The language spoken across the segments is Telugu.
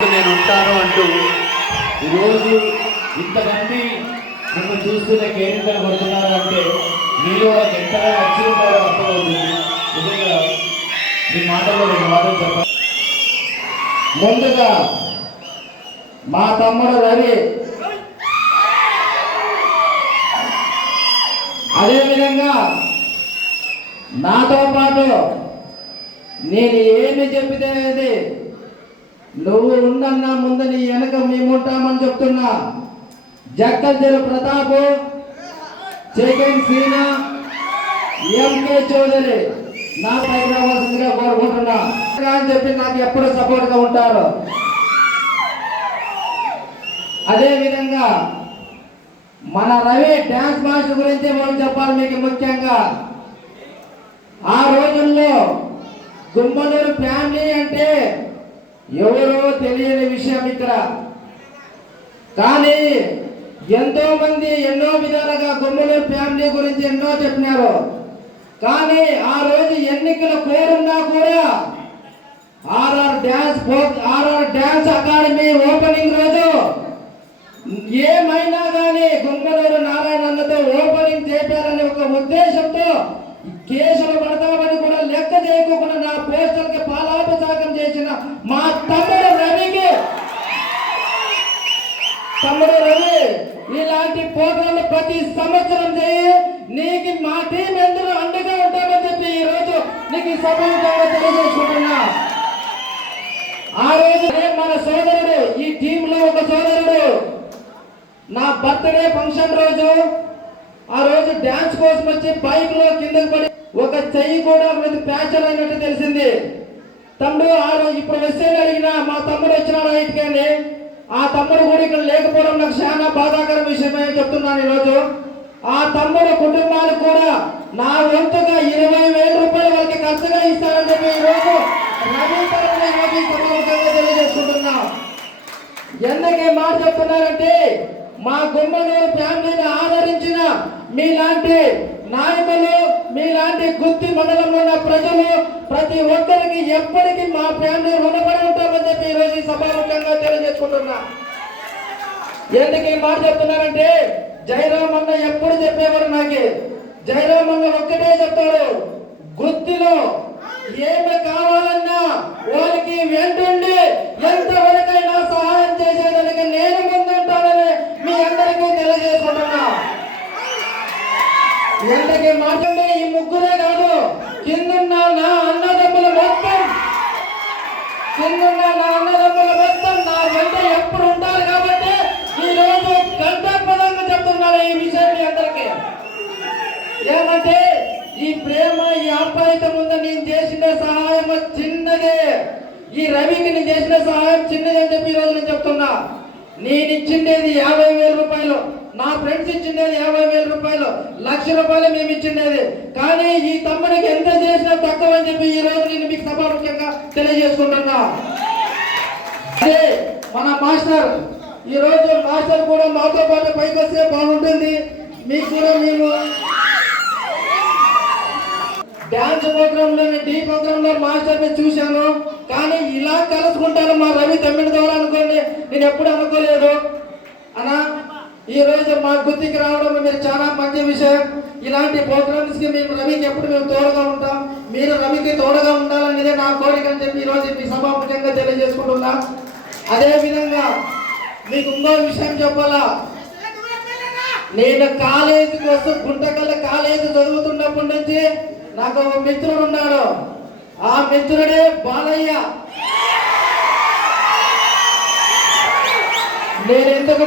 నేను ఉంటాను అంటూ ఈరోజు ఇంతమంది నన్ను చూస్తూనే కేరింతలు కొడుతున్నారు అంటే మీలో ఎంతగా వచ్చి ఉంటారో అర్థమవుతుంది. నిజంగా మీ మాటల్లో రెండు మాటలు చెప్పాలి. ముందుగా మా తమ్ముడు రవి, అదేవిధంగా నాతో పాటు నేను ఏమి చెప్పితే నువ్వు ఉండన్నా ముందు నీ వెనక మేముంటామని చెప్తున్నా. జక్కల్చెరు ప్రతాప్, చికెన్ సీనా, ఎంకే చౌదరి నా పైకి రావాల్సిందిగా కోరుకుంటున్నా అని చెప్పి నాకు ఎప్పుడు సపోర్ట్ గా ఉంటారు. అదే విధంగా మన రవి డ్యాన్స్ మాస్టర్ గురించి మనం చెప్పాలి. మీకు ముఖ్యంగా ఆ రోజుల్లో గుమ్మనూరు ఫ్యామిలీ అంటే ఎవరో తెలియని విషయం ఇక్కడ. కానీ ఎంతో మంది ఎన్నో విధాలుగా గుమ్మనూరు ఫ్యామిలీ గురించి ఎన్నో చెప్పినారు. కానీ ఆ రోజు ఎన్నికల కోరున్నా కూడా ఆర్ఆర్ డ్యాన్స్ అకాడమీ ఓపెనింగ్ రోజు ఏమైనా కానీ గుమ్మనూరు నారాయణతో ఓపెనింగ్ చేయాలని ఒక ఉద్దేశంతో కేసులు పడతామని కూడా లెక్క చేయకుండా నా పోస్టర్కి పాలాభిషేకం చేసిన మా తమ్ముడు రవి ఇలాంటి ప్రోగ్రాంలు ప్రతి సంవత్సరం చేయి. నీకు మా టీం ఎందుకు అండగా ఉంటామని చెప్పి ఈ రోజు నీకు సభాముఖంగా తెలియజేసుకుంటున్నా. ఆ రోజు మన సోదరుడు, ఈ టీమ్ లో ఒక సోదరుడు నా బర్త్డే ఫంక్షన్ రోజు ఆ రోజు డాన్స్ కోసం వచ్చి బైక్ లో కిందకి పడి ఒక చెయ్యి కూడా ప్యాచర్ అయినట్టు తెలిసింది. తమ్ముడు ఆ రోజు ఇప్పుడు మెసేజ్ అడిగినా మా తమ్ముడు వచ్చినాడు ఇంటికి. ఆ తమ్ముడు కూడా ఇక్కడ లేకపోవడం నాకు చాలా బాధాకర విషయమే చెప్తున్నాను ఈరోజు. ఆ తమ్ముడు కుటుంబాలు కూడా నా వంతుగా 20,000 రూపాయలు వాళ్ళకి ఖర్చుగా ఇస్తానని చెప్పి ఈరోజు తెలియజేసుకుంటున్నా. ఎందుకు ఈ మాట చెప్తున్నారంటే మా గుమ్మనూరు ఫ్యామిలీని ఆదరించిన మీలాంటి నాయకులు, మీలాంటి గుత్తి మండలంలో ఉన్న ప్రజలు ప్రతి ఒక్కరికి ఎప్పటికీ మా ఫ్యామిలీ రుణపడి ఉంటామని చెప్పి ఈరోజు ఈ సభాముఖంగా తెలియజేసుకుంటున్నా. ఎందుకు ఈ మాట చెప్తున్నారంటే జయరామ్ అన్న ఎప్పుడు చెప్పేవారు నాకు. జయరామ్ అన్న ఒక్కటే చెప్తాడు, గుత్తిలో ఏమి కావాలన్నా వాళ్ళకి వెంటుండి ఎంతవరకైనా సహాయం చేసేదానికి నేను ముందుంటానని మీ అందరికీ తెలియజేసుకుంటున్నా. ఎంతకి మాట్లాడే ఈ ముగ్గురే కాదు, కిందున్న నా అన్నదమ్ముల మొత్తం నా వెంట ఎప్పుడు ఉంటారు. కాబట్టి ఈ రోజు గంటపదంగా చెప్తున్నారు ఈ విషయం మీ అందరికీ. ఏమంటే ఈ ప్రేమ, ఈ ఆప్యాయత ముందు నేను చేసిన సహాయం చిన్నదే. ఈ రవికి నేను చేసిన సహాయం చిన్నది అని చెప్పి ఈరోజు నేను చెప్తున్నా. నేను ఇచ్చిండేది 50,000 రూపాయలు, నా ఫ్రెండ్స్ ఇచ్చిండేది 50,000 రూపాయలు, 1,00,000 రూపాయలు మేము ఇచ్చిండేది. కానీ ఈ తమ్ముడికి ఎంత చేసినా తక్కువ అని చెప్పి ఈ రోజు నేను మీకు సభాముఖ్యంగా తెలియజేసుకుంటున్నా. అదే మన మాస్టర్, ఈ రోజు మాస్టర్ కూడా మాతో పాటు పైకి వస్తే బాగుంటుంది. మీకు కూడా మేము డాన్స్ ప్రోగ్రామ్ లో, టీ ప్రోగ్రామ్ లో మాస్టర్ ని చూశాను. కానీ ఇలా కలుసుకుంటారు మా రవి తమ్మిడి ద్వారా అనుకోండి నేను ఎప్పుడు అనుకోలేదు అనా. ఈ రోజు మా గుర్తికి రావడం మీరు చాలా మంచి విషయం. ఇలాంటి ప్రోగ్రామ్స్ కి మేము రవికి ఎప్పుడు మేము తోడుగా ఉంటాం, మీరు రవికి తోడుగా ఉండాలనేదే నా కోరిక అని చెప్పి ఈ రోజు మీ సభాముఖంగా తెలియజేసుకుంటున్నా. అదే విధంగా మీకు ఇంకో విషయం చెప్పాలా. నేను కాలేజీ కోసం గుంటకల్ల కాలేజీ చదువుతున్నప్పటి నుంచి నాకు ఒక మిత్రుడు ఉన్నాడు. ఆ మిత్రుడే బాలయ్య. నేను ఎందుకు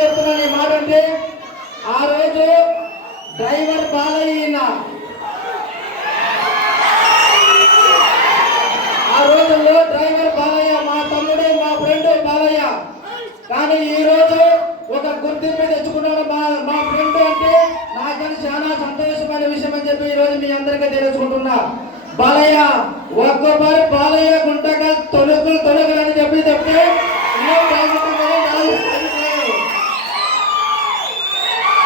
చెప్తున్నాను ఈ మాట అంటే ఆ రోజు డ్రైవర్ బాలయ్య, ఆ రోజుల్లో డ్రైవర్ బాలయ్య మా తమ్ముడు, మా ఫ్రెండ్ బాలయ్య. కానీ ఈ రోజు ఒక గుర్తింపు తెచ్చుకున్నాడు మా ఫ్రెండ్ అంటే నాకని చాలా సంతోషమైన విషయం అని చెప్పి ఈ రోజు మీ అందరికీ తెలుసుకుంటున్నా. బాలయ్య ఒక్కొక్కరు బాలయ్య గుంటగా తొలగలని చెప్పి చెప్తే బాగుంటుందని